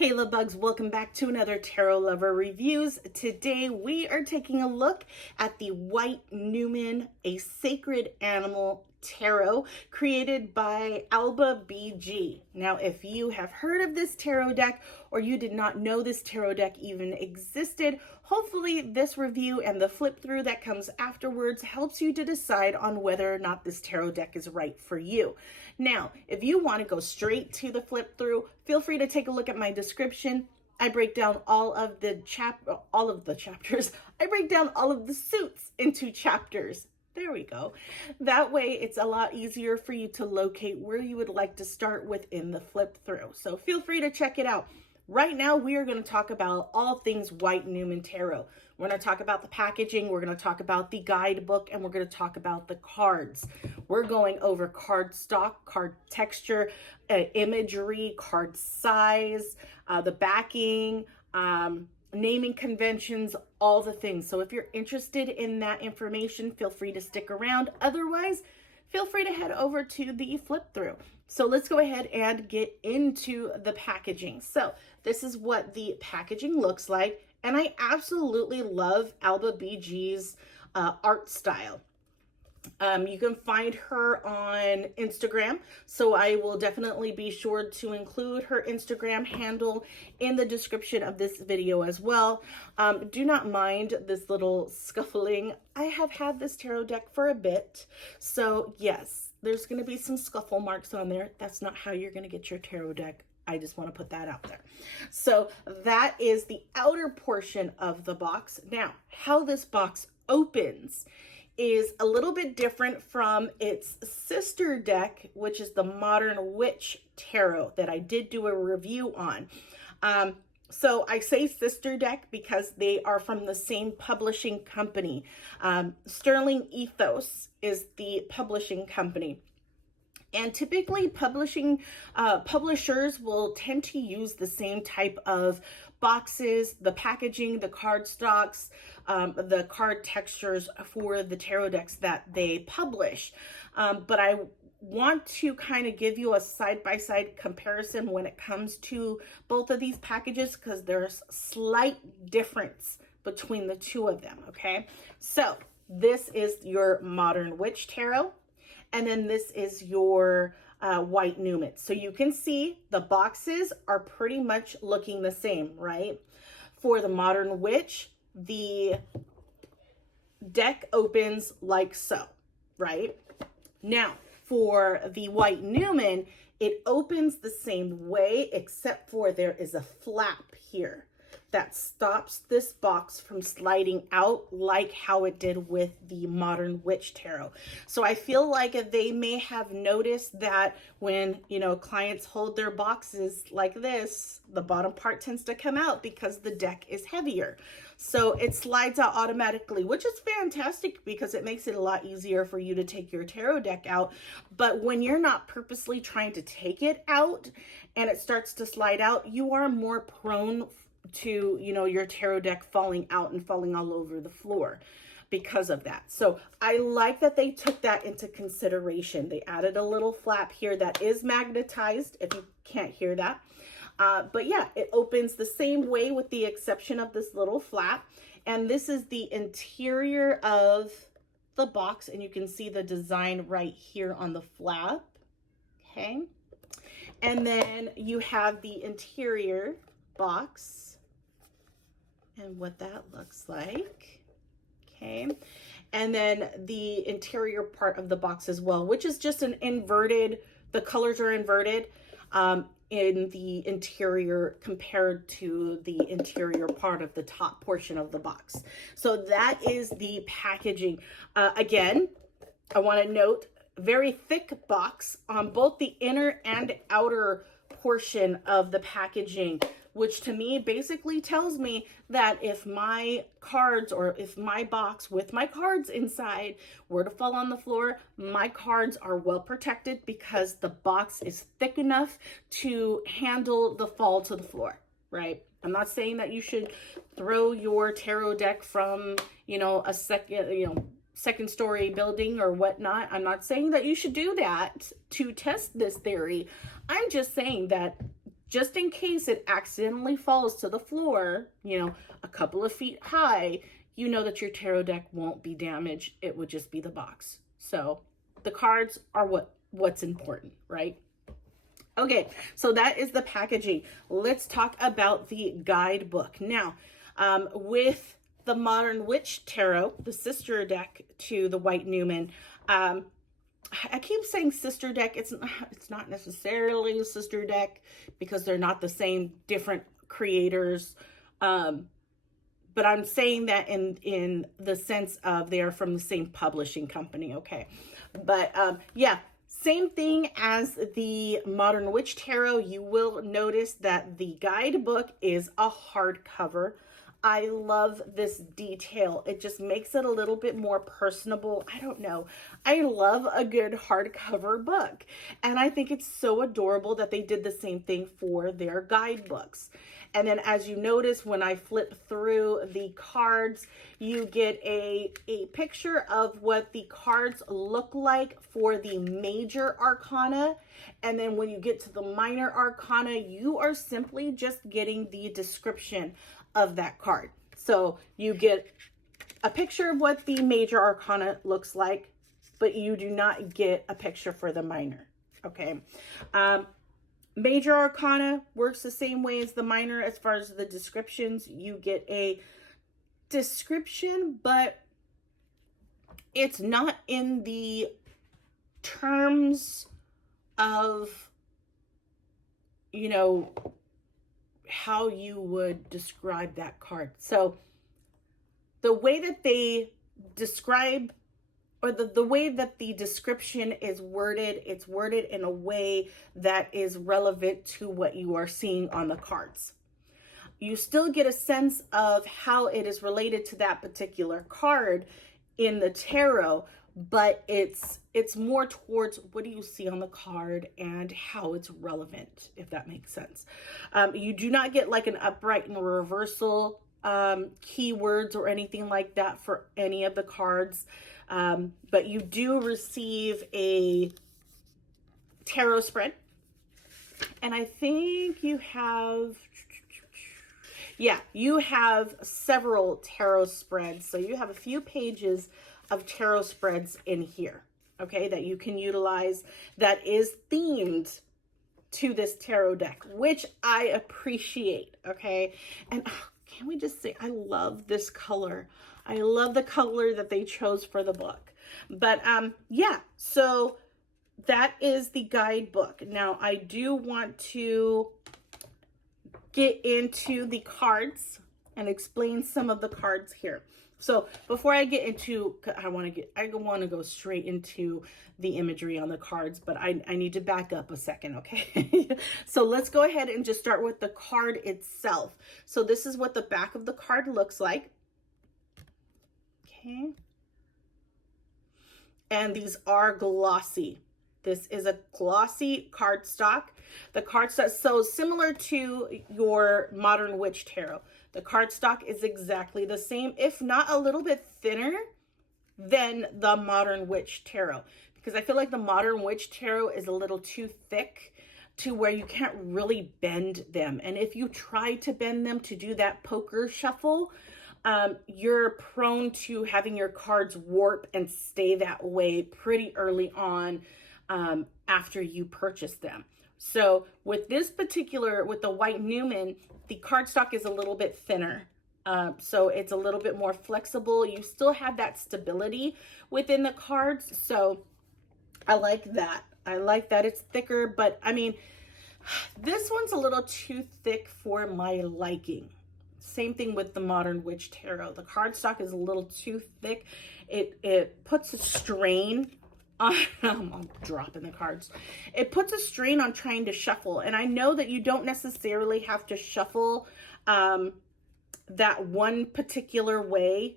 Hey love bugs, welcome back to another Tarot Lover Reviews. Today we are taking a look at the White Numen, a Sacred Animal Tarot created by Alba BG. Now, if you have heard of this tarot deck or you did not know this tarot deck even existed, hopefully this review and the flip through that comes afterwards helps you to decide on whether or not this tarot deck is right for you. Now, if you want to go straight to the flip through, feel free to take a look at my description. I break down all of the chapters. I break down all of the suits into chapters. There we go. That way it's a lot easier for you to locate where you would like to start within the flip through. So feel free to check it out. Right now, we are going to talk about all things White Numen Tarot. We're going to talk about the packaging, we're going to talk about the guidebook, and we're going to talk about the cards. We're going over card stock, card texture, imagery, card size, the backing, naming conventions, all the things. So if you're interested in that information, feel free to stick around. Otherwise, feel free to head over to the flip through. So let's go ahead and get into the packaging. So this is what the packaging looks like. And I absolutely love Alba BG's art style. You can find her on Instagram, so I will definitely be sure to include her Instagram handle in the description of this video as well. Do not mind this little scuffling. I have had this tarot deck for a bit, so yes, there's going to be some scuffle marks on there. That's not how you're going to get your tarot deck. I just want to put that out there. So that is the outer portion of the box. Now, how this box opens is a little bit different from its sister deck, which is the Modern Witch Tarot that I did do a review on. So I say sister deck because they are from the same publishing company. Sterling Ethos is the publishing company. And typically publishers will tend to use the same type of boxes, the packaging, the card stocks, the card textures for the tarot decks that they publish. But I want to kind of give you a side-by-side comparison when it comes to both of these packages because there's slight difference between the two of them, okay? So this is your Modern Witch Tarot. And then this is your White Numen. So you can see the boxes are pretty much looking the same, right? For the Modern Witch, the deck opens like so, right? Now, for the White Numen, it opens the same way, except for there is a flap here that stops this box from sliding out like how it did with the Modern Witch Tarot. So I feel like they may have noticed that when, clients hold their boxes like this, the bottom part tends to come out because the deck is heavier. So it slides out automatically, which is fantastic because it makes it a lot easier for you to take your tarot deck out. But when you're not purposely trying to take it out and it starts to slide out, you are more prone to, your tarot deck falling out and falling all over the floor because of that. So I like that they took that into consideration. They added a little flap here that is magnetized, if you can't hear that. But yeah, it opens the same way with the exception of this little flap. And this is the interior of the box. And you can see the design right here on the flap. Okay. And then you have the interior box and what that looks like. Okay. And then the interior part of the box as well, which is just an inverted, the colors are inverted in the interior compared to the interior part of the top portion of the box. So that is the packaging. Again, I want to note, very thick box on both the inner and outer portion of the packaging, which to me basically tells me that if my cards or if my box with my cards inside were to fall on the floor, my cards are well protected because the box is thick enough to handle the fall to the floor, right? I'm not saying that you should throw your tarot deck from, a second story building or whatnot. I'm not saying that you should do that to test this theory. I'm just saying that just in case it accidentally falls to the floor, you know, a couple of feet high, you know that your tarot deck won't be damaged. It would just be the box. So the cards are what's important, right? Okay, so that is the packaging. Let's talk about the guidebook. Now, with the Modern Witch Tarot, the sister deck to the White Numen, I keep saying sister deck. It's not necessarily a sister deck because they're not the same, different creators. But I'm saying that in the sense of they are from the same publishing company, okay? But yeah, same thing as the Modern Witch Tarot. You will notice that the guidebook is a hardcover. I love this detail. It just makes it a little bit more personable. I don't know. I love a good hardcover book. And I think it's so adorable that they did the same thing for their guidebooks. And then as you notice, when I flip through the cards, you get a picture of what the cards look like for the major arcana. And then when you get to the minor arcana, you are simply just getting the description of that card. So you get a picture of what the major arcana looks like, but you do not get a picture for the minor. Okay. Major arcana works the same way as the minor as far as the descriptions. You get a description, but it's not in the terms of, you know, how you would describe that card. So the way that they describe, or the way that the description is worded, it's worded in a way that is relevant to what you are seeing on the cards. You still get a sense of how it is related to that particular card in the tarot, but it's more towards what do you see on the card and how it's relevant, if that makes sense. You do not get like an upright and reversal keywords or anything like that for any of the cards. But you do receive a tarot spread. And I think you have, yeah, you have several tarot spreads. So you have a few pages of tarot spreads in here, okay, that you can utilize that is themed to this tarot deck, which I appreciate, okay? And can we just say, I love this color. I love the color that they chose for the book. But yeah, so that is the guidebook. Now, I do want to get into the cards and explain some of the cards here. So before I get into, I want to go straight into the imagery on the cards, but I need to back up a second, okay? So let's go ahead and just start with the card itself. So this is what the back of the card looks like. Okay. And these are glossy. This is a glossy cardstock. The cardstock, so similar to your Modern Witch Tarot. The cardstock is exactly the same, if not a little bit thinner than the Modern Witch Tarot. Because I feel like the Modern Witch Tarot is a little too thick to where you can't really bend them. And if you try to bend them to do that poker shuffle, you're prone to having your cards warp and stay that way pretty early on after you purchase them. So with this particular, with the White Numen, the cardstock is a little bit thinner. So it's a little bit more flexible. You still have that stability within the cards. So I like that. I like that it's thicker, but I mean, this one's a little too thick for my liking. Same thing with the Modern Witch Tarot. The cardstock is a little too thick. It puts a strain on, I'm dropping the cards. It puts a strain on trying to shuffle. And I know that you don't necessarily have to shuffle that one particular way.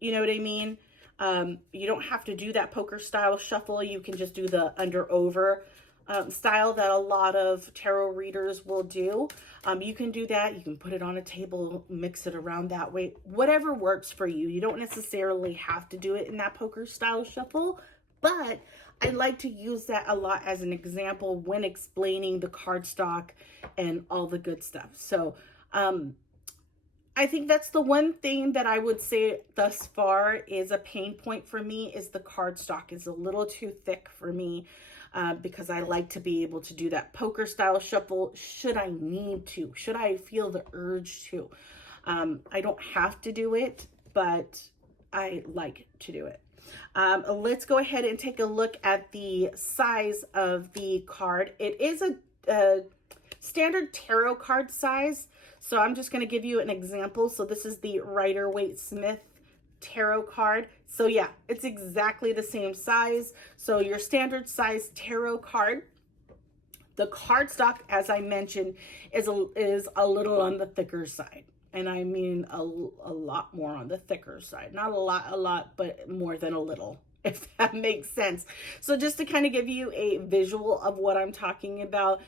You know what I mean? You don't have to do that poker style shuffle. You can just do the under over style that a lot of tarot readers will do. You can do that. You can put it on a table, mix it around that way, whatever works for you. You don't necessarily have to do it in that poker style shuffle, but I like to use that a lot as an example when explaining the cardstock and all the good stuff. So I think that's the one thing that I would say thus far is a pain point for me, is the cardstock is a little too thick for me, because I like to be able to do that poker style shuffle should I need to, should I feel the urge to. I don't have to do it, but I like to do it. Let's go ahead and take a look at the size of the card. It is a standard tarot card size. So I'm just going to give you an example. So this is the Rider-Waite-Smith tarot card. So yeah, it's exactly the same size. So your standard size tarot card. The cardstock, as I mentioned, is a little on the thicker side. And I mean a lot more on the thicker side. Not a lot, but more than a little, if that makes sense. So just to kind of give you a visual of what I'm talking about,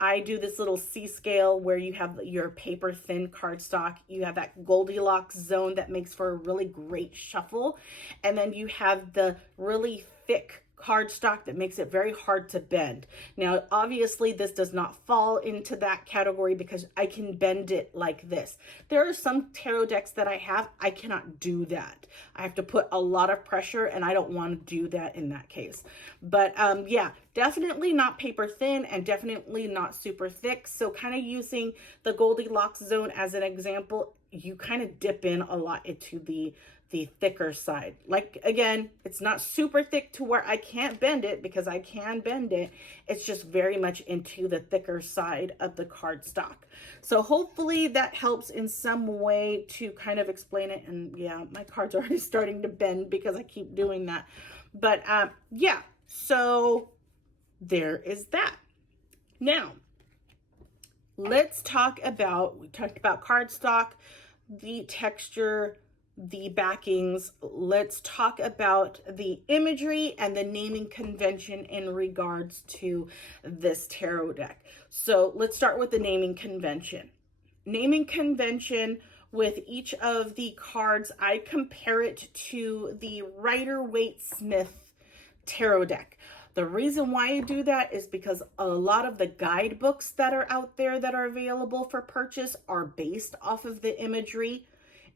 I do this little C scale where you have your paper thin cardstock. You have that Goldilocks zone that makes for a really great shuffle. And then you have the really thick cardstock that makes it very hard to bend. Now, obviously, this does not fall into that category because I can bend it like this. There are some tarot decks that I have, I cannot do that. I have to put a lot of pressure, and I don't want to do that in that case. But yeah, definitely not paper thin and definitely not super thick. So kind of using the Goldilocks zone as an example, you kind of dip in a lot into the thicker side. Like, again, it's not super thick to where I can't bend it, because I can bend it. It's just very much into the thicker side of the cardstock. So hopefully that helps in some way to kind of explain it. And yeah, my card's already starting to bend because I keep doing that. But yeah, so there is that. Now, let's talk about, we talked about cardstock, the texture, the backings. Let's talk about the imagery and the naming convention in regards to this tarot deck. So let's start with the naming convention. Naming convention with each of the cards, I compare it to the Rider-Waite-Smith tarot deck. The reason why I do that is because a lot of the guidebooks that are out there that are available for purchase are based off of the imagery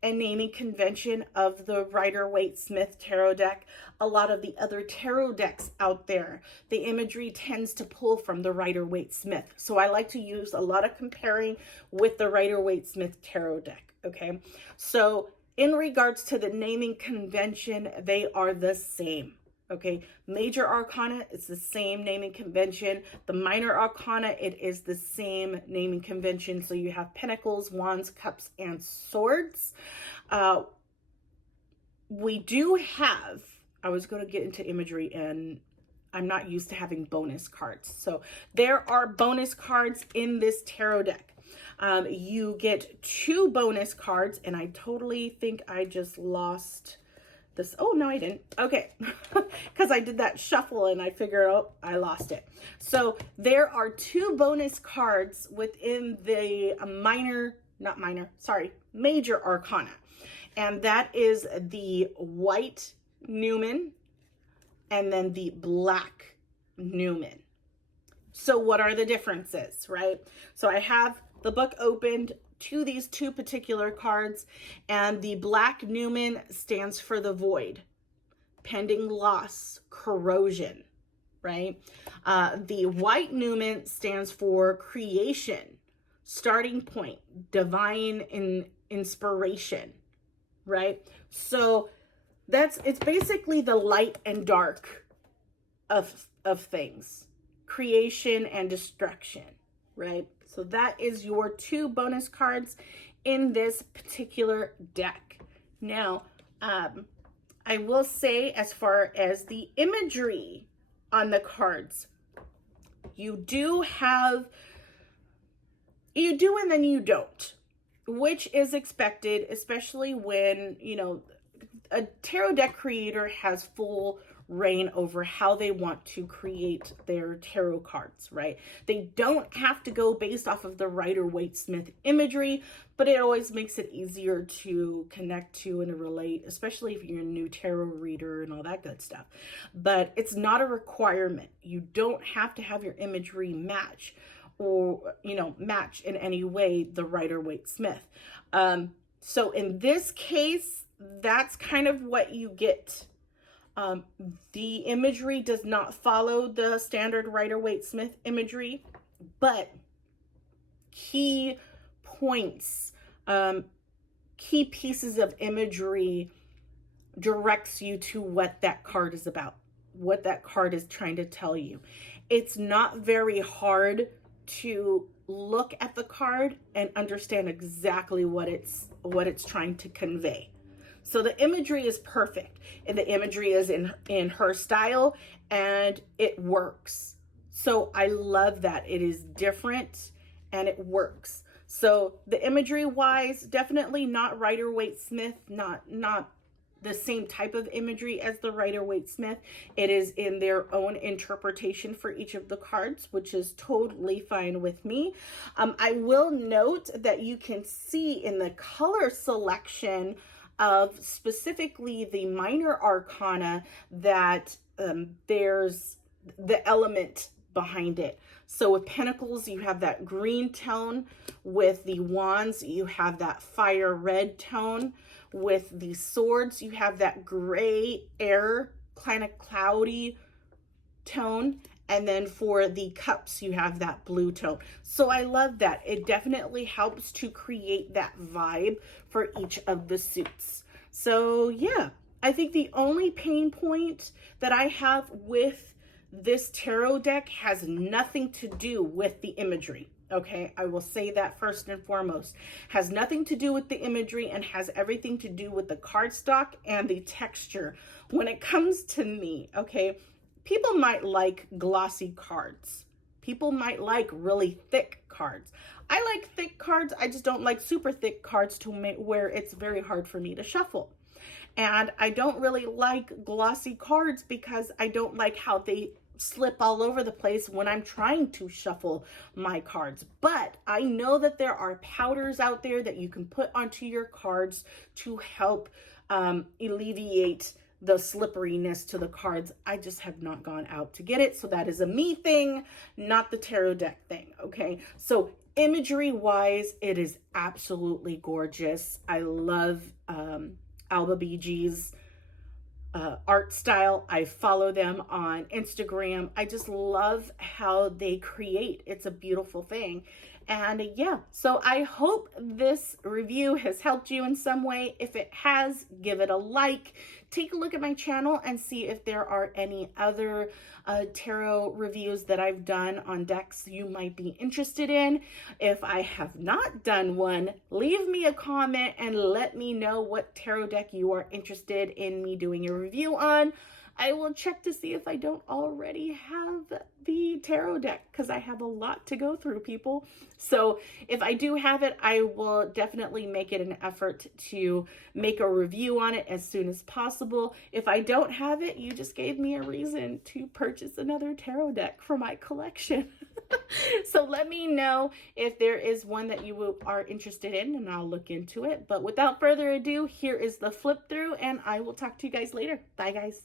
and naming convention of the Rider-Waite-Smith tarot deck. A lot of the other tarot decks out there, the imagery tends to pull from the Rider-Waite-Smith. So I like to use a lot of comparing with the Rider-Waite-Smith tarot deck, okay? So in regards to the naming convention, they are the same. Okay, major arcana, it's the same naming convention. The minor arcana, it is the same naming convention. So you have pentacles, wands, cups, and swords. We do have, I was going to get into imagery, and I'm not used to having bonus cards. So there are bonus cards in this tarot deck. You get 2 bonus cards, and I totally think I just lost this. Oh, no, I didn't. Okay. Because I did that shuffle and I figured, oh, I lost it. So there are 2 bonus cards within the major arcana. And that is the white Numen and then the black Numen. So what are the differences, right? So I have the book opened to these 2 particular cards, and the black Numen stands for the void, pending loss, corrosion, right? The white Numen stands for creation, starting point, divine inspiration, right? So it's basically the light and dark of things, creation and destruction, right? So that is your 2 bonus cards in this particular deck. Now, I will say, as far as the imagery on the cards, you do and then you don't, which is expected, especially when, you know, a tarot deck creator has full reign over how they want to create their tarot cards, right? They don't have to go based off of the Rider-Waite-Smith imagery, but it always makes it easier to connect to and to relate, especially if you're a new tarot reader and all that good stuff. But it's not a requirement. You don't have to have your imagery match or, you know, match in any way the Rider-Waite-Smith. So in this case, that's kind of what you get. The imagery does not follow the standard Rider-Waite-Smith imagery, but key points, key pieces of imagery directs you to what that card is about, what that card is trying to tell you. It's not very hard to look at the card and understand exactly what it's trying to convey. So the imagery is perfect, and the imagery is in her style, and it works. So I love that. It is different and it works. So the imagery wise, definitely not Rider-Waite-Smith, not the same type of imagery as the Rider-Waite-Smith. It is in their own interpretation for each of the cards, which is totally fine with me. I will note that you can see in the color selection of specifically the minor arcana that there's the element behind it. So with Pentacles, you have that green tone. With the Wands, you have that fire red tone. With the Swords, you have that gray air, kind of cloudy tone. And then for the Cups, you have that blue tone. So I love that. It definitely helps to create that vibe for each of the suits. So yeah, I think the only pain point that I have with this tarot deck has nothing to do with the imagery. Okay, I will say that first and foremost. Has nothing to do with the imagery and has everything to do with the cardstock and the texture. When it comes to me, okay, people might like glossy cards. People might like really thick cards. I like thick cards. I just don't like super thick cards to where it's very hard for me to shuffle. And I don't really like glossy cards because I don't like how they slip all over the place when I'm trying to shuffle my cards. But I know that there are powders out there that you can put onto your cards to help alleviate the slipperiness to the cards. I just have not gone out to get it. So that is a me thing, not the tarot deck thing. Okay. So imagery wise, it is absolutely gorgeous. I love Alba BG's art style. I follow them on Instagram. I just love how they create. It's a beautiful thing. And yeah, so I hope this review has helped you in some way. If it has, give it a like. Take a look at my channel and see if there are any other tarot reviews that I've done on decks you might be interested in. If I have not done one, leave me a comment and let me know what tarot deck you are interested in me doing a review on. I will check to see if I don't already have the tarot deck because I have a lot to go through, people. So if I do have it, I will definitely make it an effort to make a review on it as soon as possible. If I don't have it, you just gave me a reason to purchase another tarot deck for my collection. So let me know if there is one that you are interested in and I'll look into it. But without further ado, here is the flip through and I will talk to you guys later. Bye, guys.